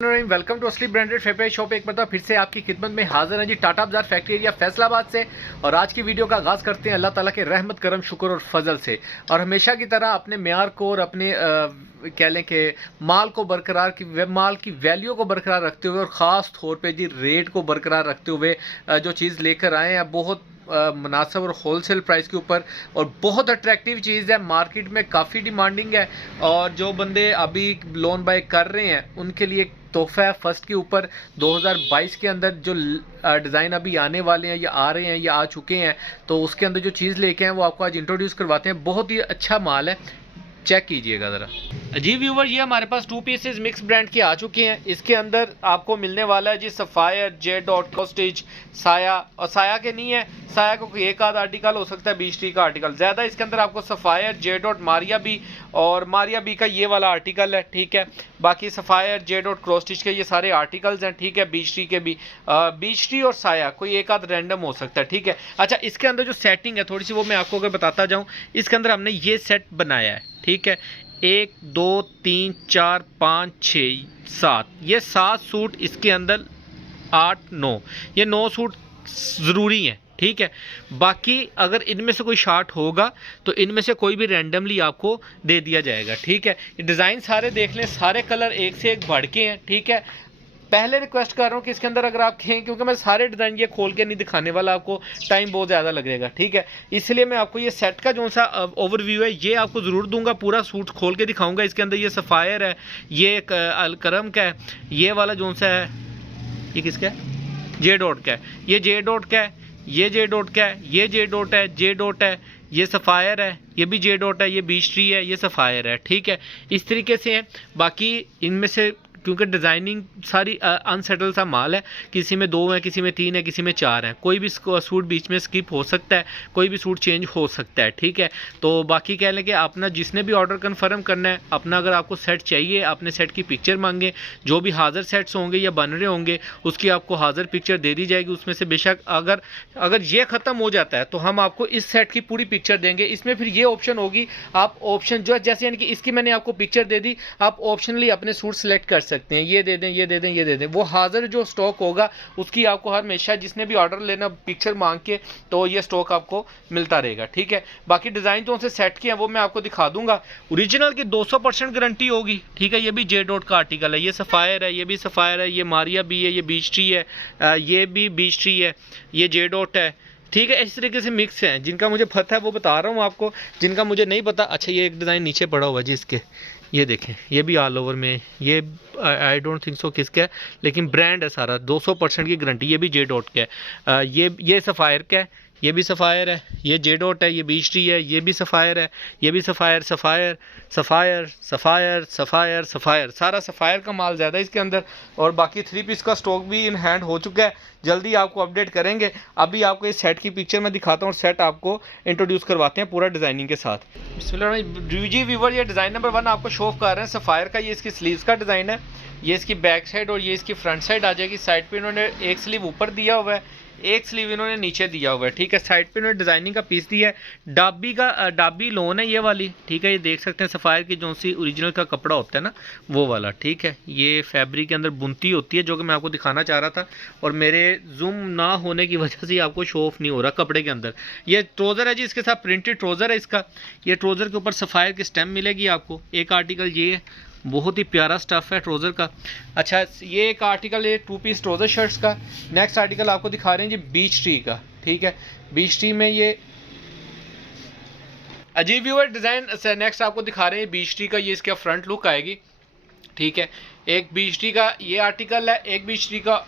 Welcome to असली branded factory shop. एक बार फिर से आपकी खिदमत में हाजिर है जी, टाटा बाजार फैक्ट्री एरिया फैसलाबाद से। और आज की वीडियो का आगाज़ करते हैं अल्लाह ताला के रहमत करम शुक्र और फजल से। और हमेशा की तरह अपने मेयार को और अपने कह लें कि माल को बरकरार माल की वैल्यू को बरकरार रखते हुए और ख़ास तौर पे जी रेट को बरकरार रखते हुए जो चीज़ लेकर आए हैं बहुत मुनासिब और होलसेल प्राइस के ऊपर और बहुत अट्रैक्टिव चीज़ है, मार्केट में काफ़ी डिमांडिंग है। और जो बंदे अभी लोन बाय कर रहे हैं उनके लिए तोहफा है फर्स्ट के ऊपर। 2022 के अंदर जो डिज़ाइन अभी आने वाले हैं या आ रहे हैं या आ चुके हैं, तो उसके अंदर जो चीज़ लेके हैं वो आपको आज इंट्रोड्यूस करवाते हैं। बहुत ही अच्छा माल है, चेक कीजिएगा ज़रा। जी व्यूवर, ये हमारे पास 2 पीसेस मिक्स ब्रांड के आ चुके हैं। इसके अंदर आपको मिलने वाला है जी सफ़ायर, जे डॉट कोस्टिच, साया। और साया के नहीं है, साया को कोई एक आध आर्टिकल हो सकता है, 20 का आर्टिकल ज़्यादा। इसके अंदर आपको Sapphire, J dot Maria B और मारिया बी का ये वाला आर्टिकल है, ठीक है। बाकी सफ़ायर, जे डॉट क्रॉस्टिच के ये सारे आर्टिकल्स हैं, ठीक है। 20 के भी 20 और साया कोई एक आध रैंडम हो सकता है, ठीक है। अच्छा, इसके अंदर जो सेटिंग है थोड़ी सी वो मैं आपको अगर बताता जाऊँ। इसके अंदर हमने ये सेट बनाया है, ठीक है। 1 2 3 4 5 6 7, ये 7 सूट इसके अंदर, 8 9, ये 9 सूट ज़रूरी हैं, ठीक है। बाकी अगर इनमें से कोई शार्ट होगा तो इनमें से कोई भी रैंडमली आपको दे दिया जाएगा, ठीक है। ये डिज़ाइन सारे देख लें, सारे कलर एक से एक बढ़ के हैं, ठीक है। पहले रिक्वेस्ट कर रहा हूँ कि इसके अंदर अगर आप कहें, क्योंकि मैं सारे डिज़ाइन ये खोल के नहीं दिखाने वाला, आपको टाइम बहुत ज़्यादा लगेगा, ठीक है। इसलिए मैं आपको ये सेट का जो सा ओवरव्यू है ये आपको ज़रूर दूंगा, पूरा सूट खोल के दिखाऊंगा। इसके अंदर ये सफ़ायर है, ये अलकरम का है, ये वाला जो सा है ये किसका है, जे डॉट का है, ये जे डॉट का है, ये जे डॉट का है, ये जे डॉट है, जे डॉट है, ये सफ़ायर है, ये भी जे डॉट है, ये 20 है, ये सफ़ायर है, ठीक है। इस तरीके से है। बाकी इनमें से क्योंकि डिज़ाइनिंग सारी अनसेटल सा माल है, किसी में 2 है, किसी में 3 है, किसी में 4 है, कोई भी सूट बीच में स्किप हो सकता है, कोई भी सूट चेंज हो सकता है, ठीक है। तो बाकी कह लें कि अपना जिसने भी ऑर्डर कन्फर्म करना है अपना, अगर आपको सेट चाहिए अपने सेट की पिक्चर मांगे, जो भी हाज़िर सेट्स होंगे या बन रहे होंगे उसकी आपको हाज़िर पिक्चर दे दी जाएगी। उसमें से बेशक अगर ये ख़त्म हो जाता है तो हम आपको इस सेट की पूरी पिक्चर देंगे। इसमें फिर ये ऑप्शन होगी, आप ऑप्शन जो जैसे यानी कि इसकी मैंने आपको पिक्चर दे दी, आप ऑप्शनली अपने सूट सेलेक्ट कर सकते हैं, ये दे दें, ये दे दें, ये दे दें। वो हाजिर जो स्टॉक होगा उसकी आपको हमेशा जिसने भी ऑर्डर लेना पिक्चर मांग के, तो ये स्टॉक आपको मिलता रहेगा, ठीक है। बाकी डिज़ाइन जो उनसे सेट किए हैं वो मैं आपको दिखा दूंगा। ओरिजिनल की 200% गारंटी होगी, ठीक है। ये भी जे डॉट का आर्टिकल है, ये सफ़ायर है, ये भी सफ़ायर है, ये मारिया भी है, ये 20 है, ये भी 20 है, ये जे डॉट है, ठीक है। इस तरीके से मिक्स हैं। जिनका मुझे पता है वो बता रहा हूँ आपको, जिनका मुझे नहीं पता। अच्छा, ये एक डिज़ाइन नीचे पड़ा हुआ है जी इसके, ये देखें, ये भी ऑल ओवर में, ये आई डोंट थिंक सो किसका है, लेकिन ब्रांड है सारा, 200% की गारंटी। ये भी जे डॉट का है, ये सफ़ायर का है, ये भी सफ़ायर है, ये जे डॉट है, ये 20 है, ये भी सफ़ायर है, ये भी sapphire, sapphire sapphire sapphire sapphire sapphire, सारा सफ़ायर का माल ज़्यादा है इसके अंदर। और बाकी 3 पीस का स्टॉक भी इन हैंड हो चुका है, जल्दी आपको अपडेट करेंगे। अभी आपको इस सेट की पिक्चर मैं दिखाता हूँ और सेट आपको इंट्रोड्यूस करवाते हैं पूरा डिज़ाइनिंग के साथ। जी व्यूवर, ये डिज़ाइन नंबर 1 आपको शो कर रहे हैं सफ़ायर का। ये इसकी स्लीव्स का डिज़ाइन है, ये इसकी बैक साइड और ये इसकी फ्रंट साइड आ जाएगी। साइड पे इन्होंने एक स्लीव ऊपर दिया हुआ है, एक स्लीव इन्होंने नीचे दिया हुआ है, ठीक है। साइड पे इन्होंने डिज़ाइनिंग का पीस दिया है, डाबी लोन है ये वाली, ठीक है। ये देख सकते हैं सफ़ायर की जो सी ओरिजिनल का कपड़ा होता है ना, वो वाला, ठीक है। ये फैब्रिक के अंदर बुनती होती है, जो कि मैं आपको दिखाना चाह रहा था और मेरे जूम ना होने की वजह से आपको शो ऑफ नहीं हो रहा कपड़े के अंदर। ये ट्रोज़र है जी, इसके साथ प्रिंटेड ट्रोज़र है इसका। ये ट्रोज़र के ऊपर सफ़ायर की स्टेम मिलेगी आपको। एक आर्टिकल ये है, बहुत ही प्यारा स्टफ़ है ट्रोज़र का। अच्छा, ये एक आर्टिकल है 2 पीस ट्रोज़र शर्ट्स का। नेक्स्ट आर्टिकल आपको दिखा रहे हैं जी 20 का, ठीक है। 20 में ये अजीब व्यूअर डिज़ाइन नेक्स्ट आपको दिखा रहे हैं 20 का। ये इसका फ्रंट लुक आएगी, ठीक है। एक 20 का ये आर्टिकल है, एक 20 का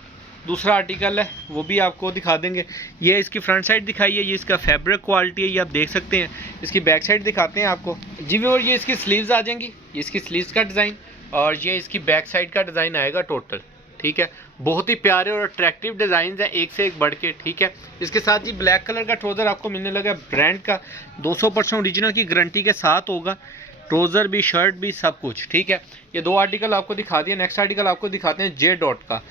दूसरा आर्टिकल है, वो भी आपको दिखा देंगे। ये इसकी फ्रंट साइड दिखाई है, ये इसका फैब्रिक क्वालिटी है, ये आप देख सकते हैं। इसकी बैक साइड दिखाते हैं आपको जी व्यूअर। ये इसकी स्लीव्स आ जाएंगी, ये इसकी स्लीव्स का डिज़ाइन और ये इसकी बैक साइड का डिज़ाइन आएगा टोटल, ठीक है। बहुत ही प्यारे और अट्रैक्टिव डिज़ाइन हैं, एक से एक बढ़ के, ठीक है। इसके साथ जी ब्लैक कलर का ट्रोज़र आपको मिलने लगा, ब्रांड का 200% ओरिजिनल की गारंटी के साथ होगा। ट्रोज़र भी, शर्ट भी, सब कुछ, ठीक है। ये 2 आर्टिकल आपको दिखा दिए। नेक्स्ट आर्टिकल आपको दिखाते हैं जे डॉट का।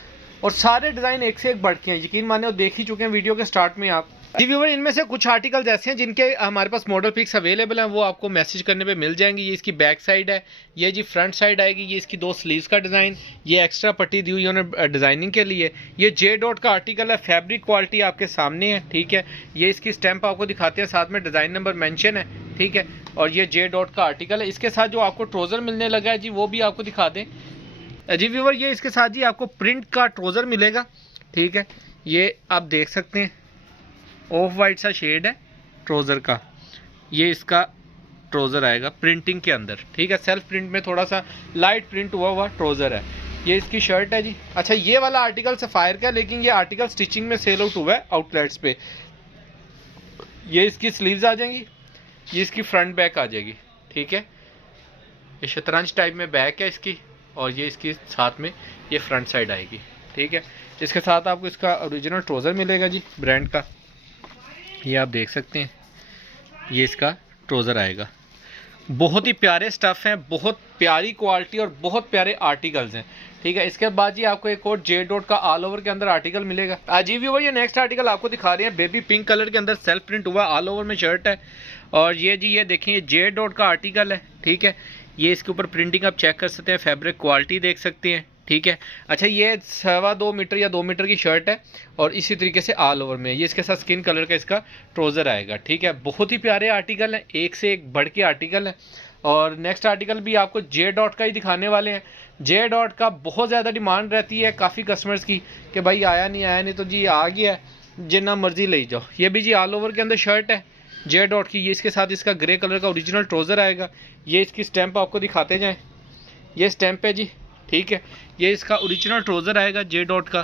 और सारे डिज़ाइन एक से एक बढ़ के हैं, यकीन माने, और देख ही चुके हैं वीडियो के स्टार्ट में आप। जी व्यूअर, इनमें से कुछ आर्टिकल्स ऐसे हैं जिनके हमारे पास मॉडल पिक्स अवेलेबल हैं, वो आपको मैसेज करने पे मिल जाएंगी। ये इसकी बैक साइड है, ये जी फ्रंट साइड आएगी, ये इसकी 2 स्लीव्स का डिज़ाइन, ये एक्स्ट्रा पट्टी दी हुई है उन्होंने डिज़ाइनिंग के लिए। ये जे डॉट का आर्टिकल है, फैब्रिक क्वालिटी आपके सामने है, ठीक है। ये इसकी स्टैंप आपको दिखाते हैं, साथ में डिज़ाइन नंबर मेंशन है, ठीक है। और ये जे डॉट का आर्टिकल है। इसके साथ जो आपको ट्राउज़र मिलने लगा है जी, वो भी आपको दिखा दें जी व्यूअर। ये इसके साथ जी आपको प्रिंट का ट्राउज़र मिलेगा, ठीक है। ये आप देख सकते हैं, ऑफ वाइट सा शेड है ट्राउज़र का। ये इसका ट्राउज़र आएगा प्रिंटिंग के अंदर, ठीक है। सेल्फ प्रिंट में थोड़ा सा लाइट प्रिंट हुआ हुआ ट्राउज़र है। ये इसकी शर्ट है जी। अच्छा, ये वाला आर्टिकल सफ़ायर का है, लेकिन ये आर्टिकल स्टिचिंग में सेल आउट हुआ है आउटलेट्स पे। ये इसकी स्लीव्स आ जाएंगी, ये इसकी फ्रंट बैक आ जाएगी, ठीक है। ये शतरंज टाइप में बैक है इसकी, और ये इसकी साथ में ये फ्रंट साइड आएगी, ठीक है। इसके साथ आपको इसका ओरिजिनल ट्राउज़र मिलेगा जी ब्रांड का। ये आप देख सकते हैं, ये इसका ट्राउज़र आएगा। बहुत ही प्यारे स्टफ़ हैं, बहुत प्यारी क्वालिटी और बहुत प्यारे आर्टिकल्स हैं, ठीक है। इसके बाद जी आपको एक और जे डॉट का ऑल ओवर के अंदर आर्टिकल मिलेगा। जी व्यूअर, ये नेक्स्ट आर्टिकल आपको दिखा रहे हैं, बेबी पिंक कलर के अंदर सेल्फ प्रिंट हुआ ऑल ओवर में शर्ट है। और ये जी ये देखें, ये जे डॉट का आर्टिकल है, ठीक है। ये इसके ऊपर प्रिंटिंग आप चेक कर सकते हैं, फैब्रिक क्वालिटी देख सकते हैं, ठीक है। अच्छा, ये 2.25 मीटर या 2 मीटर की शर्ट है, और इसी तरीके से ऑल ओवर में ये इसके साथ स्किन कलर का इसका ट्राउज़र आएगा, ठीक है। बहुत ही प्यारे आर्टिकल हैं, एक से एक बढ़ के आर्टिकल है। और नेक्स्ट आर्टिकल भी आपको जे डॉट का ही दिखाने वाले हैं। जे डॉट का बहुत ज़्यादा डिमांड रहती है काफ़ी कस्टमर्स की कि भाई आया नहीं, तो जी आ गया है, जितना मर्जी ले जाओ। ये भी जी ऑल ओवर के अंदर शर्ट है जे डॉट की। ये इसके साथ इसका ग्रे कलर का ओरिजिनल ट्राउज़र आएगा। ये इसकी स्टैंप आपको दिखाते जाएँ, ये स्टैंप है जी, ठीक है। ये इसका ओरिजिनल ट्राउज़र आएगा जे डॉट का।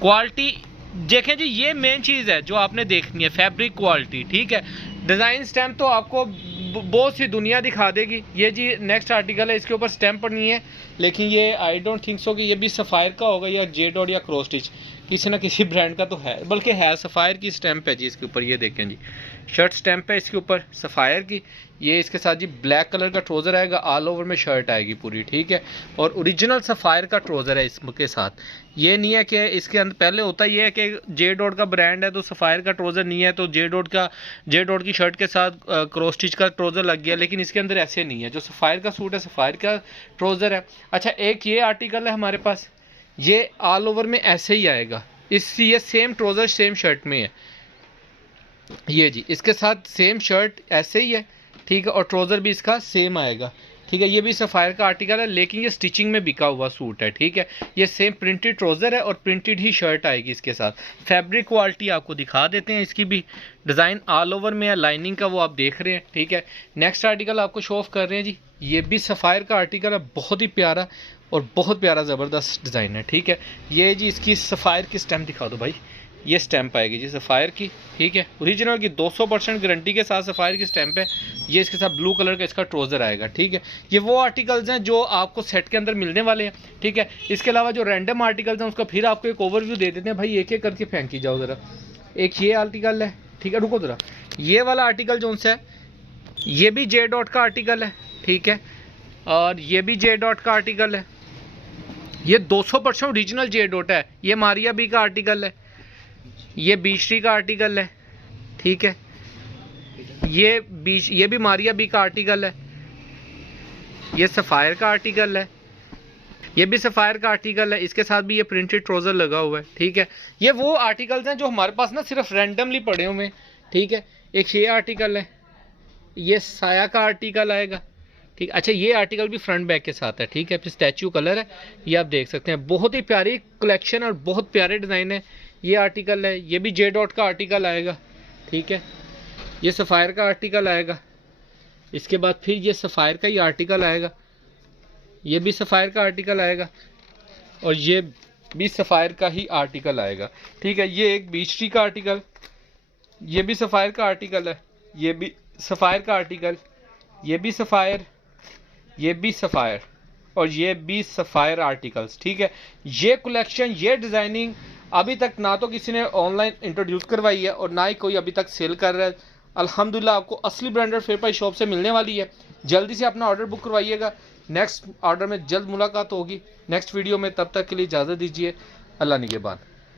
क्वालिटी देखें जी, ये मेन चीज़ है जो आपने देखनी है, फैब्रिक क्वालिटी, ठीक है। डिज़ाइन स्टैम्प तो आपको बहुत सी दुनिया दिखा देगी। ये जी नेक्स्ट आर्टिकल है, इसके ऊपर स्टैम्प नहीं है, लेकिन ये आई डोंट थिंक सो कि ये भी सफ़ायर का होगा या जे डॉट या क्रॉस स्टिच, किसी ना किसी ब्रांड का तो है, बल्कि है सफ़ायर की स्टैम्प है जी इसके ऊपर। ये देखें जी, शर्ट स्टैम्प है इसके ऊपर सफ़ायर की। ये इसके साथ जी ब्लैक कलर का ट्राउज़र आएगा, ऑल ओवर में शर्ट आएगी पूरी, ठीक है। और ओरिजिनल सफ़ायर का ट्राउज़र है इसके साथ। ये नहीं है कि इसके अंदर पहले होता ये है कि जे डॉट का ब्रांड है तो सफ़ायर का ट्राउज़र नहीं है, तो जे डॉट की शर्ट के साथ क्रॉस स्टिच का ट्राउज़र लग गया, लेकिन इसके अंदर ऐसे नहीं है। जो सफ़ायर का सूट है, सफ़ायर का ट्राउज़र है। अच्छा, एक ये आर्टिकल है हमारे पास, ये ऑल ओवर में ऐसे ही आएगा, ये सेम ट्राउज़र सेम शर्ट में है। ये जी इसके साथ सेम शर्ट ऐसे ही है, ठीक है। और ट्राउज़र भी इसका सेम आएगा, ठीक है। ये भी सफ़ायर का आर्टिकल है, लेकिन ये स्टिचिंग में बिका हुआ सूट है, ठीक है। ये सेम प्रिंटेड ट्राउज़र है और प्रिंटेड ही शर्ट आएगी इसके साथ। फैब्रिक क्वालिटी आपको दिखा देते हैं, इसकी भी डिज़ाइन ऑल ओवर में है, लाइनिंग का वो आप देख रहे हैं, ठीक है। नेक्स्ट आर्टिकल आपको शो ऑफ कर रहे हैं जी, ये भी सफ़ायर का आर्टिकल है, बहुत ही प्यारा और बहुत प्यारा ज़बरदस्त डिज़ाइन है, ठीक है। ये जी इसकी सफ़ायर की स्टैम्प दिखा दो भाई, ये स्टैंप आएगी जी सफ़ायर की, ठीक है। ओरिजिनल की 200% गारंटी के साथ सफ़ायर की स्टैंप है। ये इसके साथ ब्लू कलर का इसका ट्राउज़र आएगा, ठीक है। ये वो आर्टिकल्स हैं जो आपको सेट के अंदर मिलने वाले हैं, ठीक है। इसके अलावा जो रैंडम आर्टिकल्स हैं उसका फिर आपको एक ओवरव्यू दे देते हैं भाई, एक एक करके फेंकी जाओ ज़रा। एक ये आर्टिकल है, ठीक है, रुको ज़रा। ये वाला आर्टिकल जो है ये भी जे डॉट का आर्टिकल है, ठीक है। और ये भी जे डॉट का आर्टिकल है। ये 200% ओरिजिनल जे डॉट है। ये मारिया बी का आर्टिकल है, ये बीचरी का आर्टिकल है, ठीक है। ये भी मारिया बी का आर्टिकल है। ये सफ़ायर का आर्टिकल है, ये भी सफ़ायर का आर्टिकल है। इसके साथ भी ये प्रिंटेड ट्राउज़र लगा हुआ है, ठीक है। ये वो आर्टिकल्स हैं जो हमारे पास ना सिर्फ रैंडमली पड़े हुए हैं, ठीक है। एक ये आर्टिकल है, ये साया का आर्टिकल आएगा, ठीक। अच्छा, ये आर्टिकल भी फ्रंट बैक के साथ है, ठीक है। फिर स्टैचू कलर है, ये आप देख सकते हैं। बहुत ही प्यारी कलेक्शन और बहुत प्यारे डिज़ाइन है। ये आर्टिकल है, ये भी जे डॉट का आर्टिकल आएगा, ठीक है। ये सफ़ायर का आर्टिकल आएगा। इसके बाद फिर ये सफ़ायर का ही आर्टिकल आएगा, ये भी सफ़ायर का आर्टिकल आएगा, और ये भी सफ़ायर का ही आर्टिकल आएगा, ठीक है। ये एक बीचरी का आर्टिकल, ये भी सफ़ायर का आर्टिकल है, ये भी सफ़ायर का आर्टिकल, ये भी सफ़ायर, ये भी सफ़ायर, और ये भी सफ़ायर आर्टिकल्स, ठीक है। ये कलेक्शन, ये डिज़ाइनिंग अभी तक ना तो किसी ने ऑनलाइन इंट्रोड्यूस करवाई है और ना ही कोई अभी तक सेल कर रहा है। अल्हम्दुलिल्लाह आपको असली ब्रांडेड फेयर प्राइस शॉप से मिलने वाली है। जल्दी से अपना ऑर्डर बुक करवाइएगा। नेक्स्ट ऑर्डर में जल्द मुलाकात होगी नेक्स्ट वीडियो में। तब तक के लिए इजाज़त दीजिए। अल्लाह निगहबान।